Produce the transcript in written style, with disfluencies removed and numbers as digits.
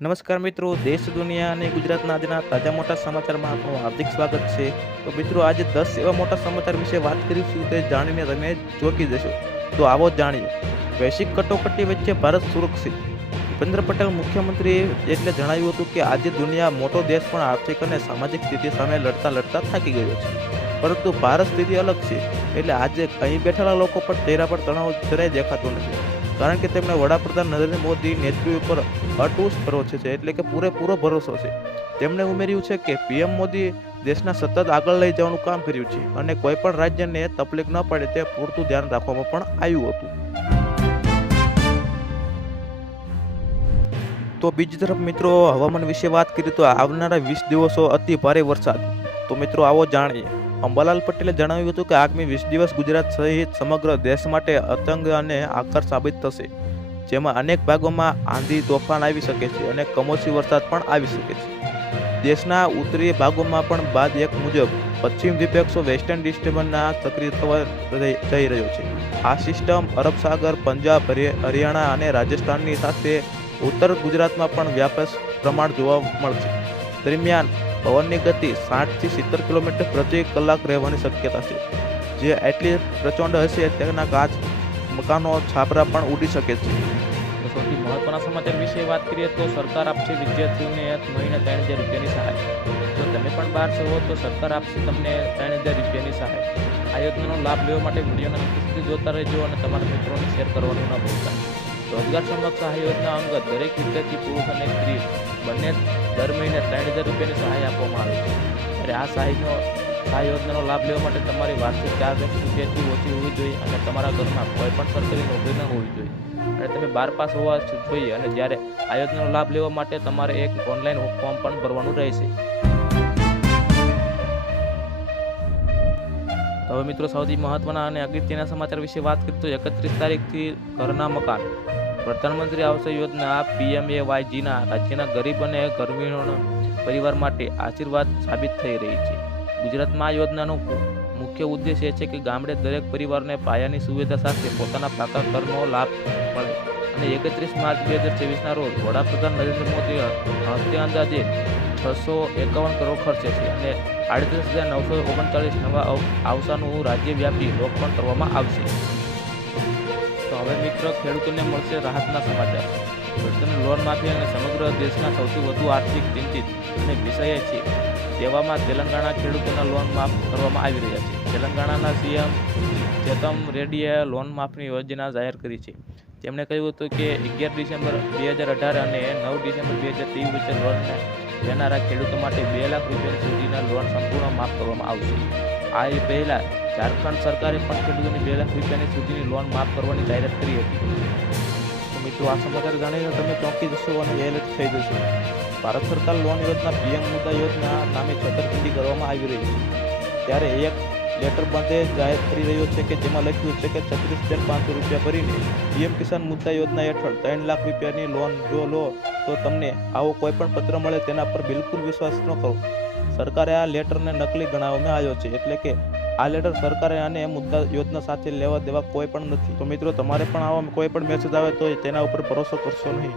નમસ્કાર મિત્રો, દેશ દુનિયા અને ગુજરાતના આજના તાજા મોટા સમાચારમાં આપનું હાર્દિક સ્વાગત છે. તો મિત્રો, આજે 10 એવા મોટા સમાચાર વિશે વાત કરીશું તે જાણીને તમે ચોંકી જશો. તો આવો જાણીએ. વૈશ્વિક કટોકટી વચ્ચે ભારત સુરક્ષિત. ભૂપેન્દ્ર પટેલ મુખ્યમંત્રીએ એટલે જણાવ્યું હતું કે આજે દુનિયા મોટો દેશ પણ આર્થિક અને સામાજિક સ્થિતિ સામે લડતા થાકી ગયો છે. પરંતુ ભારત સ્થિતિ અલગ છે. એટલે આજે અહીં બેઠેલા લોકો પર ચહેરા પર તણાવ જરાય દેખાતો નથી. કારણ કે તેમને વડાપ્રધાન નરેન્દ્ર મોદી નેતૃત્વ પર અટૂટ ભરોસો છે, એટલે કે પૂરેપૂરો ભરોસો છે. તેમણે ઉમેર્યું છે કે પીએમ મોદી દેશના સતત આગળ લઈ જવાનું કામ કર્યું છે અને કોઈ પણ રાજ્યને તકલીફ ન પડે તે પૂરતું ધ્યાન રાખવામાં પણ આવ્યું હતું. તો બીજી તરફ મિત્રો, હવામાન વિશે વાત કરીએ તો આવનારા 20 દિવસો અતિ ભારે વરસાદ. તો મિત્રો, આવો જાણીએ. અંબાલાલ પટેલે જણાવ્યું હતું કે આગામી 20 દિવસ ગુજરાત સહિત સમગ્ર દેશ માટે અતંગ અને આકર સાબિત થશે, જેમાં અનેક ભાગોમાં આંધી તોફાન આવી શકે છે અને કમોસમી વરસાદ પણ આવી શકે છે. દેશના ઉત્તરીય ભાગોમાં પણ બાદ એક મુજબ પશ્ચિમ વિપક્ષો વેસ્ટર્ન ડિસ્ટર્બન્સના સક્રિય થવા જઈ રહ્યો છે. આ સિસ્ટમ અરબ સાગર, પંજાબ, હરિયાણા અને રાજસ્થાનની સાથે ઉત્તર ગુજરાતમાં પણ વ્યાપક પ્રમાણ જોવા મળશે. દરમિયાન પવનની ગતિ 60 થી 70 કિલોમીટર પ્રતિ કલાક રહેવાની શક્યતા છે, જે એટલી પ્રચંડ હશે તેના કાચ, મકાનો, છાપરા પણ ઉડી શકે છે. સૌથી મહત્વના સમાચાર વિશે વાત કરીએ તો સરકાર આપશે વિદ્યાર્થીઓને મહિને 3000 રૂપિયાની સહાય. જો તમે પણ બહાર છો તો સરકાર આપશે તમને 3000 રૂપિયાની સહાય. આ યોજનાનો લાભ લેવા માટે વિડીયોના અંત સુધી જોતા રહેજો અને તમારા મિત્રોને શેર કરવાનું ન ભૂલતા. રોજગાર સંપર્ક સહાય યોજના અંગત દરેક વિદ્યાર્થી, પુરુષ અને સ્ત્રી બંને દર મહિને 3000 રૂપિયાની સહાય આપવામાં આવે છે. ત્યારે આ સહાય યોજનાનો લાભ લેવા માટે તમારી વાર્ષિક 4 લાખ રૂપિયાથી ઓછી હોવી જોઈએ અને તમારા ઘરમાં કોઈ પણ સરકારી નોકરી ન હોવી જોઈએ અને તમે 12 પાસ હોવા જોઈએ. અને જ્યારે આ યોજનાનો લાભ લેવા માટે તમારે એક ઓનલાઈન ફોર્મ પણ ભરવાનું રહેશે. હવે મિત્રો, સૌથી મહત્વના અને અગત્યના સમાચાર વિશે વાત કરીએ તો 31 તારીખથી ઘરના મકાન. પ્રધાનમંત્રી આવાસ યોજના PMAYGના રાજ્યના ગરીબ અને ગરમીણ પરિવાર માટે આશીર્વાદ સાબિત થઈ રહી છે. ગુજરાતમાં આ યોજનાનો મુખ્ય ઉદ્દેશ એ છે કે ગામડે દરેક પરિવારને પાયાની સુવિધા સાથે પોતાના પાકા ઘરનો લાભ મળે. અને 31 માર્ચ 2024ના રોજ વડાપ્રધાન નરેન્દ્ર મોદી હસ્તે અંદાજે 651 કરોડ ખર્ચે છે અને 38,939 નવા આવાસોનું રાજ્યવ્યાપી લોકાર્પણ કરવામાં આવશે. તો હવે મિત્રો, ખેડૂતોને મળશે રાહતના સમાચાર. ખેડૂતોની લોન માફી અને સમગ્ર દેશના સૌથી વધુ આર્થિક ચિંતિત અને વિષય છે. તેવામાં તેલંગાણા ખેડૂતોના લોન માફ કરવામાં આવી રહ્યા છે. તેલંગાણાના CM ચેતમ રેડ્ડીએ લોન માફની યોજના જાહેર કરી છે. તેમણે કહ્યું હતું કે 11 ડિસેમ્બર 2018 અને 9 ડિસેમ્બર 2023 વચ્ચે લોન લેનારા ખેડૂતો માટે 2 લાખ રૂપિયા સુધીના લોન સંપૂર્ણ માફ કરવામાં આવશે. આ પહેલા ઝારખંડ સરકારે પણ ખેડૂતોને 2 લાખ રૂપિયા સુધીની લોન માફ કરવાની જાહેરાત કરી હતી. તો મિત્રો, આ સમાચાર જાણીને તમે ચોંકી જશો અને એલર્ટ થઈ જશો. ભારત સરકાર લોન યોજના PM મુદ્રા યોજના નામે છેતરપિંડી કરવામાં આવી રહી છે. ત્યારે એક લેટર બંધે જાહેર કરી રહ્યો છે કે જેમાં લખ્યું છે કે 36,500 રૂપિયા ભરીને PM કિસાન મુદ્રા યોજના હેઠળ 3 લાખ રૂપિયાની લોન જો લો તો તમને આવો કોઈ પણ પત્ર મળે તેના પર બિલકુલ વિશ્વાસ ન કરો. સરકારે આ લેટરને નકલી ગણાવવામાં આવ્યો છે, એટલે કે આ લેટર સરકારે અને મુદ્રા યોજના સાથે લેવા દેવા કોઈ પણ નથી. તો મિત્રો, તમારે પણ આવા કોઈ પણ મેસેજ આવે તો તેના ઉપર ભરોસો કરશો નહીં.